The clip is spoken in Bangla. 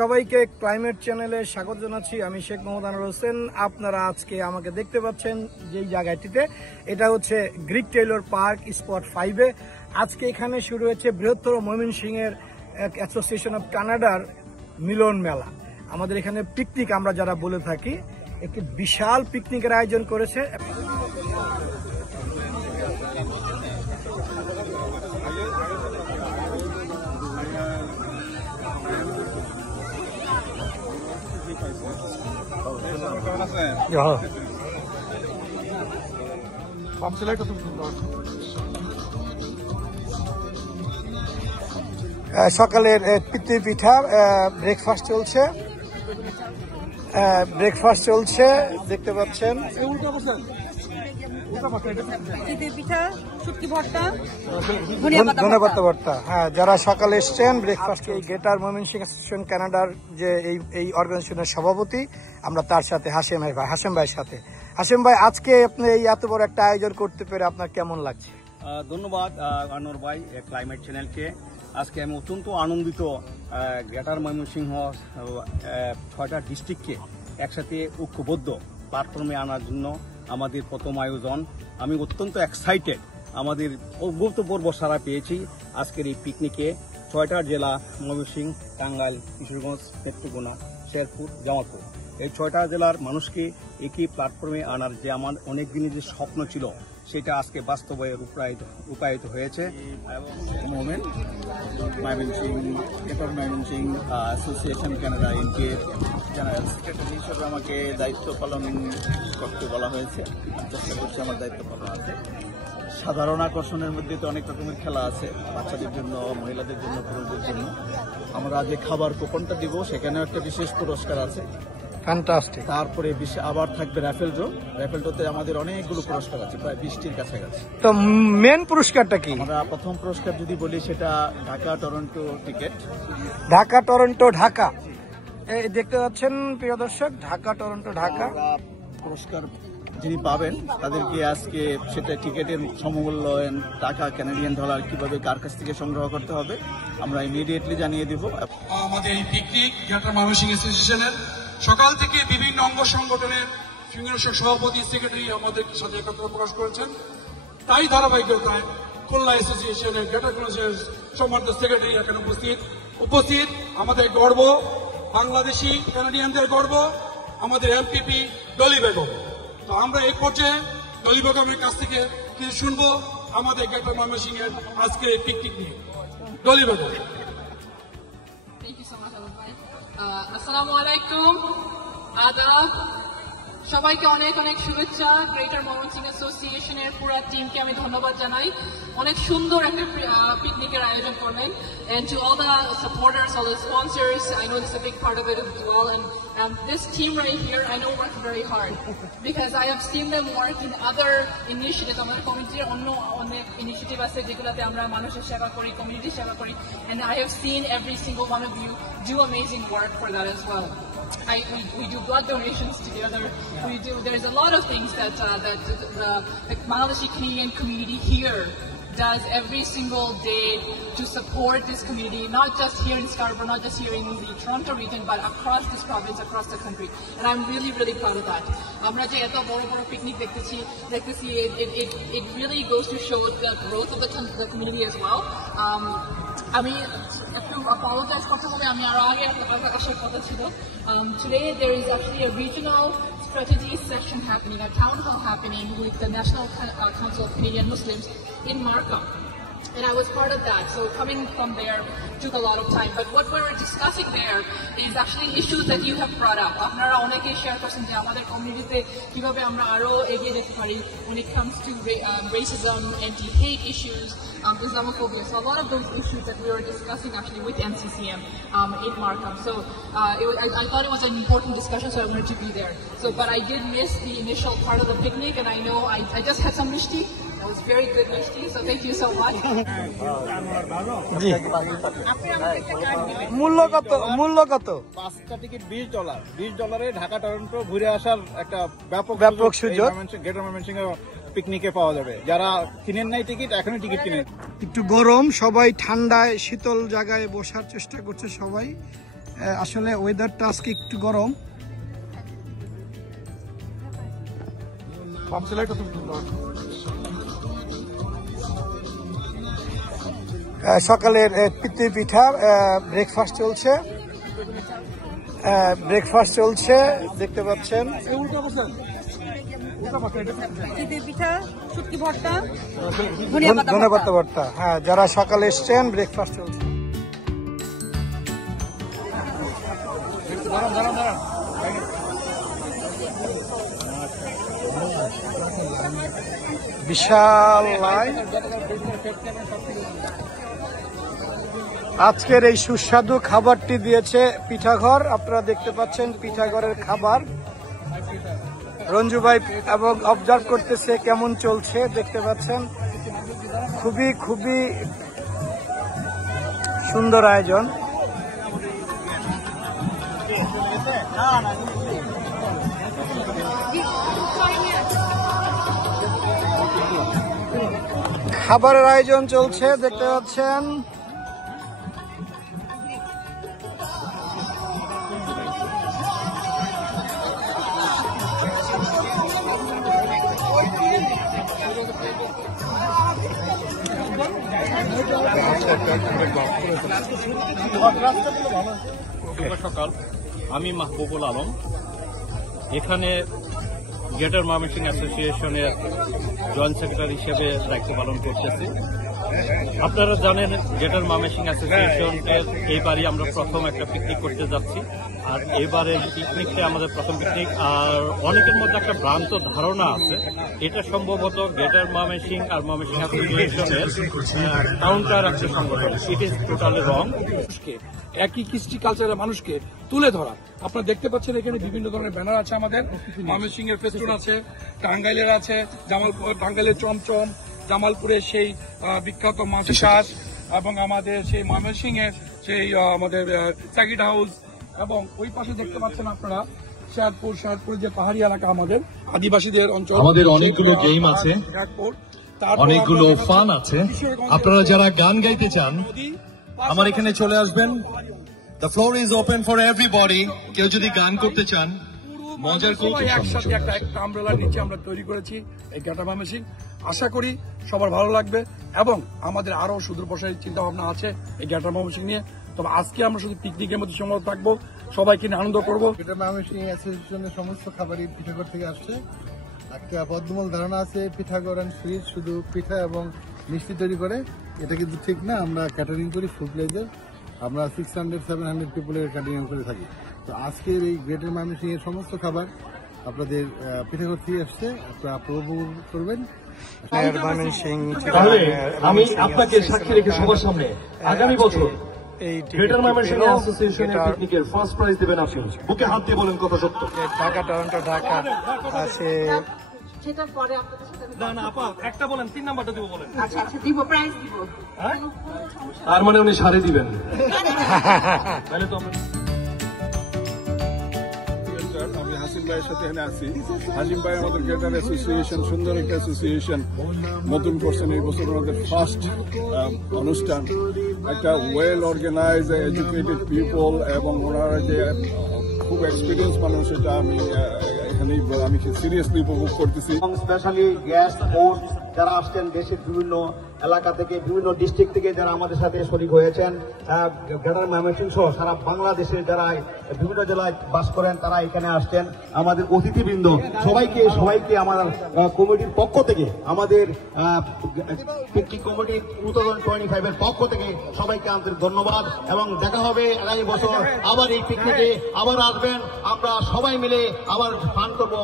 সবাইকে ক্লাইমেট চ্যানেলে স্বাগত জানাচ্ছি। আমি শেখ মোহাম্মদ আনোয়ার হোসেন। আপনারা আজকে আমাকে দেখতে পাচ্ছেন যেই জায়গাটিতে, এটা হচ্ছে গ্রিক টেইলর পার্ক স্পট 5-এ। আজকে এখানে শুরু হয়েছে বৃহত্তর ময়মনসিংহের অ্যাসোসিয়েশন অফ কানাডার মিলন মেলা। আমাদের এখানে পিকনিক আমরা যারা বলে থাকি, একটি বিশাল পিকনিকের আয়োজন করেছে। সকালের পিতৃ পিঠা ব্রেকফাস্ট চলছে, দেখতে পাচ্ছেন। ধন্যবাদ ভর্তা। হ্যাঁ, যারা সকালে এসছেন ব্রেকফাস্ট। এই গ্রেটার ময়মনসিংহ অ্যাসোসিয়েশন কানাডার যে এই অর্গানাইজেশনের সভাপতি, আমরা তার সাথে হাশেম ভাইয়ের সাথে। হাশেম ভাই, আজকে আপনি এই এত বড় একটা আয়োজন করতে পেরে আপনার কেমন লাগছে? ধন্যবাদ আনোয়ার ভাই, ক্লাইমেট চ্যানেলকে। আজকে আমি অত্যন্ত আনন্দিত, গ্রেটার ময়মনসিংহ 6টা ডিস্ট্রিক্টকে একসাথে ঐক্যবদ্ধ প্ল্যাটফর্মে আনার জন্য আমাদের প্রথম আয়োজন। আমি অত্যন্ত এক্সাইটেড। আমাদের অভূতপূর্ব সাড়া পেয়েছি আজকের এই পিকনিকে। 6টা জেলা, ময়মনসিংহ, টাঙ্গাইল, কিশোরগঞ্জ, নেত্রকোনা, শেরপুর, জামালপুর, এই 6টা জেলার মানুষকে একই প্ল্যাটফর্মে আনার যে আমার অনেক দিনের যে স্বপ্ন ছিল, সেটা আজকে বাস্তবে রূপায়িত হয়েছে। ময়মনসিংহ অ্যাসোসিয়েশন কানাডা এনটিএর জেনারেল সেক্রেটারি হিসেবে আমাকে দায়িত্ব পালন করতে বলা হয়েছে। চেষ্টা করছি আমার দায়িত্ব পালন আছে। সাধারণ আকর্ষণের মধ্যে তো অনেক রকমের খেলা আছে, বাচ্চাদের জন্য, মহিলাদের জন্য, পুরুষদের জন্য। আমরা যে খাবার কুপনটা দিব, সেখানেও একটা বিশেষ পুরস্কার আছে। ফ্যান্টাস্টিক। তারপরে আবার থাকবে র্যাফেল ড্র। র্যাফেল ড্রতে আমাদের অনেকগুলো পুরস্কার আছে, প্রায় 20টির কাছাকাছি। তো মেন পুরস্কারটা কি? আমরা প্রথম পুরস্কার যদি বলি, সেটা Dhaka Toronto ticket. Dhaka Toronto Dhaka, এই দেখতে পাচ্ছেন প্রিয় দর্শক, ঢাকা টরন্টো ঢাকা। পুরস্কার যিনি পাবেন তাদেরকে আজকে সেটা টিকিটের সমমূল্যায়ন টাকা, কানাডিয়ান ডলার, কিভাবে কার কাছ থেকে সংগ্রহ করতে হবে আমরা ইমিডিয়েটলি জানিয়ে দিব। আমাদের এই পিকনিক গ্রেটার ময়মনসিংহ অ্যাসোসিয়েশনের সকাল থেকে বিভিন্ন অঙ্গ সংগঠনের সভাপতি, সেক্রেটারি আমাদের সাথে একত্র প্রকাশ করেছেন। তাই ধারাবাহিকতায় খুলনা অ্যাসোসিয়েশনের গ্রেটার খুলনা সম্মানিত সেক্রেটারি এখানে উপস্থিত। আমাদের গর্ব, বাংলাদেশি কানাডিয়ানদের গর্ব, আমাদের এমপিপি ডলি বেগম। তো আমরা এই পর্যায়ে ডলি বেগমের কাছ থেকে কিছু শুনবো আমাদের গ্রেটার ময়মনসিংহের আজকে এই পিকনিক নিয়ে। ডলি বেগম। আসসালামু আলাইকুম, আদাব। সবাইকে অনেক অনেক শুভেচ্ছা। গ্রেটার ময়মনসিংহ অ্যাসোসিয়েশনের পুরো টিমকে আমি ধন্যবাদ জানাই। অনেক সুন্দর একটা পিকনিকের আয়োজন করলেন। And to all the supporters, all the sponsors, I know this is a big part of it as well. And this team right here, I know worked very hard because I have seen them work in other initiatives. আমাদের কমিউনিটির অনেক ইনিশিয়েটিভ আছে যেগুলোতে আমরা মানুষের সেবা করি, কমিউনিটি সেবা করি, and I have seen every single one of you do amazing work for that as well. We do blood donations together. There's a lot of things that the Bangladeshi Canadian community here does every single day to support this community, not just here in Scarborough, not just here in the Toronto region, but across this province, across the country. And I'm really, really proud of that. আমরা যে এত বড় বড় পিকনিক দেখতেছি, it really goes to show the growth of the community as well. আমি একটু apologize করতে হবে, আমি আরো আগে আসার কথা ছিল। Today there is actually a regional strategy session happening, a town hall happening with the National Council of Canadian Muslims in Markham. And I was part of that, so coming from there took a lot of time. But what we were discussing there is actually issues that you have brought up. আপনারা অনেকে শেয়ার করছেন যে আমাদের কমিউনিটিতে কিভাবে আমরা আরো এগিয়ে যেতে পারি when it comes to racism, anti-hate issues, Islamophobia. So a lot of those issues that we were discussing actually with NCCM in Markham. So I thought it was an important discussion, so I wanted to be there. But I did miss the initial part of the picnic, and I know I just had some mishti. It was very good mishti, so thank you so much. মূল্য কত? 5টা টিকিট $20। $20 ঢাকা টরন্টো ঘুরে আসার একটা ব্যাপক সুযোগ গ্রেটার ময়মনসিংহ পিকনিকে পাওয়া যাবে। যারা কিনেন নাই টিকিট, এখনই টিকিট কিনেন। একটু গরম, সবাই ঠান্ডায় শীতল জায়গায় বসার চেষ্টা করছে সবাই। আসলে ওয়েদারটা আজকে একটু গরম। সকালের পিতৃ পিঠা ব্রেকফাস্ট চলছে, দেখতে পাচ্ছেন। ধন্যবাদ ভর্তা, হ্যাঁ, যারা সকালে এসছেন ব্রেকফাস্ট চলছে। বিশাল লাইন। আজকের এই সুস্বাদু খাবারটি দিয়েছে পিঠাঘর। আপনারা দেখতে পাচ্ছেন পিঠাঘরের খাবার। রঞ্জু ভাই এবং অবজার্ভ করতেছে কেমন চলছে, দেখতে পাচ্ছেন। খুবই খুবই সুন্দর আয়োজন। খাবারের আয়োজন চলছে, দেখতে পাচ্ছেন। সকাল, আমি মাহবুবুল আলম, এখানে গ্রেটার ময়মনসিংহ অ্যাসোসিয়েশনের জয়েন্ট সেক্রেটারি হিসেবে দায়িত্ব পালন করতেছি। আপনারা জানেন গ্রেটার ময়মনসিংহ অ্যাসোসিয়েশনের এইবারই আমরা প্রথম একটা পিকনিক করতে যাচ্ছি। আর এবারের পিকনিকটা আমাদের প্রথম পিকনিক। আর অনেকের মধ্যে একটা ভ্রান্ত ধারণা আছে, এটা সম্ভবত গ্রেটার ময়মনসিংহ আর ময়মনসিংহ অ্যাসোসিয়েশনের কাউন্টার একটা সংগঠন। ইট ইজ টোটালি রং। একই কৃষ্টি কালচারের মানুষকে তুলে ধরা। আপনারা দেখতে পাচ্ছেন এখানে বিভিন্ন ধরনের ব্যানার আছে। আমাদের ময়মনসিংহের ফেস্টুন আছে, টাঙ্গাইলের আছে, টাঙ্গাইলের চমচম, জামালপুরের সেই বিখ্যাত মাছ চাষ, এবং আমাদের সেই ময়মনসিংহের সেই আমাদের সাকিট হাউস, এবং ওই পাশে দেখতে পাচ্ছেন আপনারা শেরপুর যে পাহাড়ি এলাকা আমাদের আদিবাসীদের অঞ্চল। আমাদের অনেকগুলো গেম আছে, অনেকগুলো ফান আছে। আপনারা যারা গান গাইতে চান আমার এখানে চলে আসবেন। The floor is open for everybody. কেউ যদি গান করতে চান, মজার কৌতুক একসাথে একটা আমব্রেলার নিচে আমরা তৈরি করেছি এই গ্রেটার ময়মনসিংহ। আশা করি সবার ভালো লাগবে, এবং আমাদের আরো সুদূর প্রসারী চিন্তা ভাবনা আছে এই গ্রেটার ময়মনসিংহ নিয়ে। তবে আজকে আমরা শুধু পিকনিকের মধ্যে সীমাবদ্ধ থাকবো, সবাইকে নিয়ে আনন্দ করবো। গ্রেটার ময়মনসিংহ অ্যাসোসিয়েশনের সমস্ত খাবারই পিঠাগড় থেকে আসছে। একটা বদ্ধমূল ধারণা আছে পিঠাগড় অ্যান্ড সুইট শুধু পিঠা এবং মিষ্টি তৈরি করে, এটা কিন্তু ঠিক না। আমরা ক্যাটারিং করি ফুল প্লেজের, আমরা 600-700 পিপলের ক্যাটারিং করে থাকি। তো আজকের এই গ্রেটার ময়মনসিংহের সমস্ত খাবার আপনাদের পিঠাগড় থেকে আসছে, আপনারা উপভোগ করবেন। তাহলে আমি আপনাকে সাক্ষী রেখে সবার সামনে আগামী বছর গ্রেটার ময়মনসিংহ অ্যাসোসিয়েশনের পিকনিকের ফার্স্ট প্রাইজ দেবেন আপনি। বুকে হাত দিয়ে বলেন কথা সত্য। ঢাকা, টরন্টো, ঢাকা আছে। সেটার পরে আপনাদের সাথে আপা একটা বলেন, 3 নাম্বারটা দিব বলেন। আচ্ছা দিব, প্রাইজ দিব। তার মানে উনি সারে দিবেন। তাহলে তো আমি হাসিম ভাইয়ের সাথে এখানে আছি। হাসিম ভাই আমাদের গ্রেটার অ্যাসোসিয়েশন, সুন্দর একটা অ্যাসোসিয়েশন নতুন করছেন এই বছর। আমাদের ফার্স্ট অনুষ্ঠান, একটা ওয়েল অর্গানাইজ এডুকেটেড পিপল, এবং ওনারা যে খুব এক্সপিরিয়েন্স মানুষ, এটা আমি এখানে আমি সিরিয়াসলি উপভোগ করতেছি। স্পেশালি গেস্ট হোস্ট যারা আসছেন দেশের বিভিন্ন এলাকা থেকে, বিভিন্ন ডিস্ট্রিক্ট থেকে যারা আমাদের সাথে শরীক হয়েছেন, গ্রেটার ময়মনসিংহ সহ সারা বাংলাদেশের যারা বিভিন্ন জেলায় বাস করেন তারা এখানে আসছেন। আমাদের অতিথিবৃন্দ সবাইকে আমার কমিটির পক্ষ থেকে, আমাদের পিকনিক কমিটি 2025 এর পক্ষ থেকে সবাইকে আন্তরিক ধন্যবাদ, এবং দেখা হবে আগামী বছর আবার এই পিকনিকে। আবার আসবেন, আমরা সবাই মিলে আবার ফান করবো।